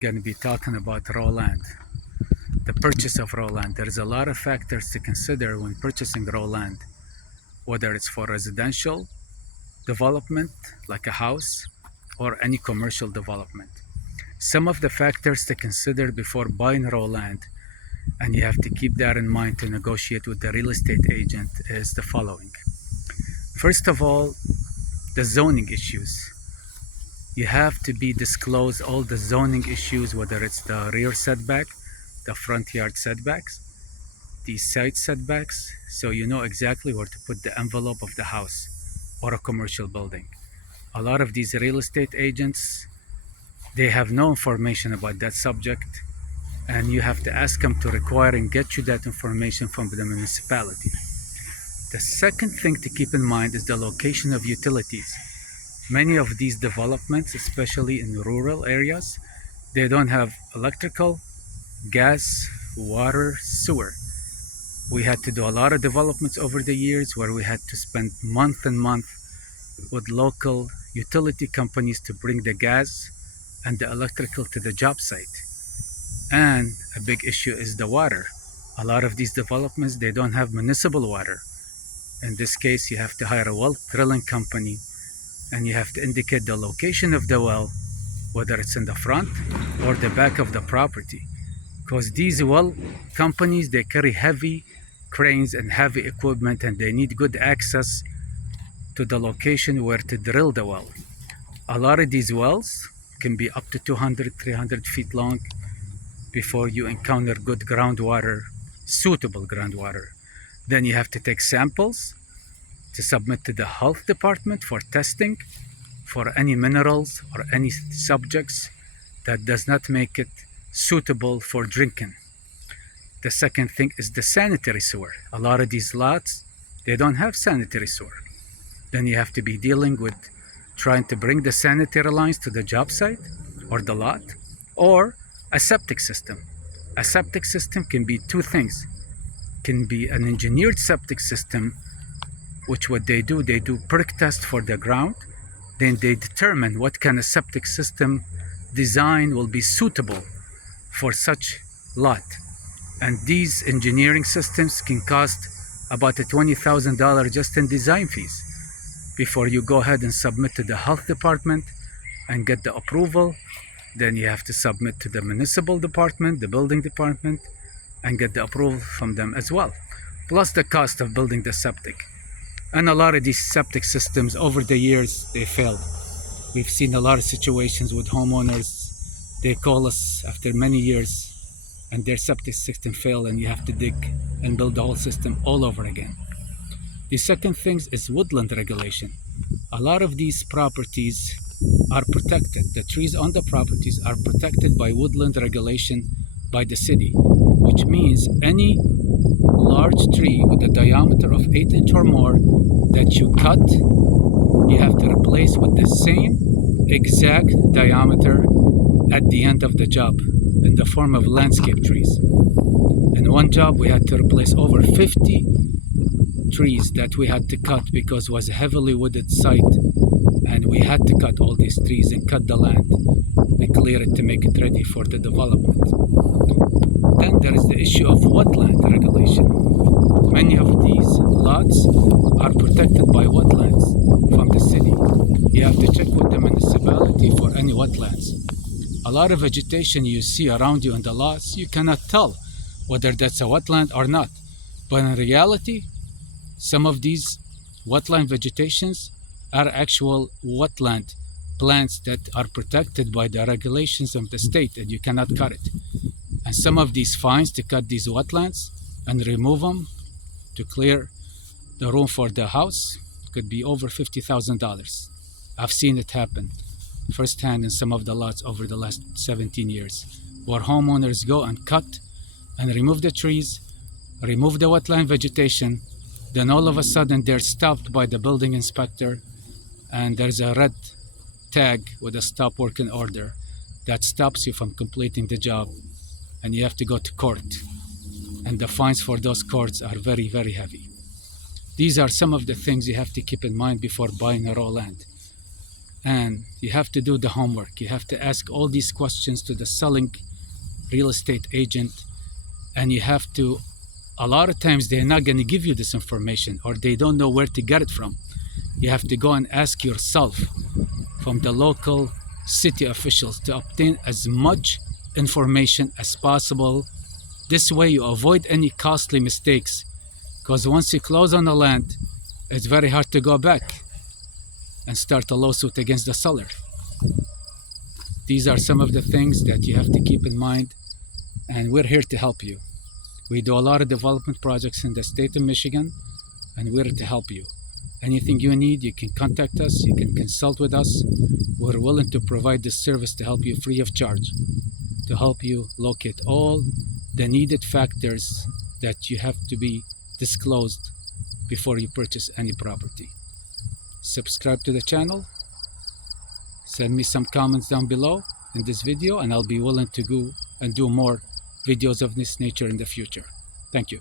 Going to be talking about raw land, the purchase of raw land. There's a lot of factors to consider when purchasing raw land, whether it's for residential development, like a house, or any commercial development. Some of the factors to consider before buying raw land, and you have to keep that in mind to negotiate with the real estate agent, is the following. First of all, the zoning issues. You have to be disclosed all the zoning issues, whether it's the rear setback, the front yard setbacks, the side setbacks, so you know exactly where to put the envelope of the house or a commercial building. A lot of these real estate agents, they have no information about that subject, and you have to ask them to require and get you that information from the municipality. The second thing to keep in mind is the location of utilities. Many of these developments, especially in rural areas, they don't have electrical, gas, water, sewer. We had to do a lot of developments over the years where we had to spend month and month with local utility companies to bring the gas and the electrical to the job site. And a big issue is the water. A lot of these developments, they don't have municipal water. In this case, you have to hire a well drilling company, and you have to indicate the location of the well, whether it's in the front or the back of the property. Because these well companies, they carry heavy cranes and heavy equipment, and they need good access to the location where to drill the well. A lot of these wells can be up to 200, 300 feet long before you encounter good groundwater, suitable groundwater. Then you have to take samples to submit to the health department for testing for any minerals or any subjects that does not make it suitable for drinking. The second thing is the sanitary sewer. A lot of these lots, they don't have sanitary sewer. Then you have to be dealing with trying to bring the sanitary lines to the job site or the lot, or a septic system. A septic system can be two things. Can be an engineered septic system, which what they do perk test for the ground, then they determine what kind of septic system design will be suitable for such lot. And these engineering systems can cost about $20,000 just in design fees before you go ahead and submit to the health department and get the approval. Then you have to submit to the municipal department, the building department, and get the approval from them as well, plus the cost of building the septic. And a lot of these septic systems over the years, they failed. We've seen a lot of situations with homeowners. They call us after many years and their septic system failed, and you have to dig and build the whole system all over again. The second thing is woodland regulation. A lot of these properties are protected. The trees on the properties are protected by woodland regulation by the city, which means any large tree with a diameter of 8 inches or more that you cut, you have to replace with the same exact diameter at the end of the job in the form of landscape trees. In one job, we had to replace over 50 trees that we had to cut because it was a heavily wooded site, and we had to cut all these trees and cut the land and clear it to make it ready for the development. Then there is the issue of wetland regulation. Many of these lots are protected by wetlands from the city. You have to check with the municipality for any wetlands. A lot of vegetation you see around you in the lots, you cannot tell whether that's a wetland or not. But in reality, some of these wetland vegetations are actual wetland plants that are protected by the regulations of the state, and you cannot cut it. And some of these fines to cut these wetlands and remove them to clear the room for the house could be over $50,000. I've seen it happen firsthand in some of the lots over the last 17 years, where homeowners go and cut and remove the trees, remove the wetland vegetation, then all of a sudden they're stopped by the building inspector, and there's a red tag with a stop working order that stops you from completing the job, and you have to go to court. And the fines for those courts are very, very heavy. These are some of the things you have to keep in mind before buying a raw land. And you have to do the homework. You have to ask all these questions to the selling real estate agent, and you have to, a lot of times they're not going to give you this information, or they don't know where to get it from. You have to go and ask yourself from the local city officials to obtain as much information as possible. This way you avoid any costly mistakes, because once you close on the land, it's very hard to go back and start a lawsuit against the seller. These are some of the things that you have to keep in mind, and we're here to help you. We do a lot of development projects in the state of Michigan, and we're to help you. Anything you need, you can contact us, you can consult with us. We're willing to provide this service to help you free of charge, to help you locate all the needed factors that you have to be disclosed before you purchase any property. Subscribe to the channel, send me some comments down below in this video, and I'll be willing to go and do more videos of this nature in the future. Thank you.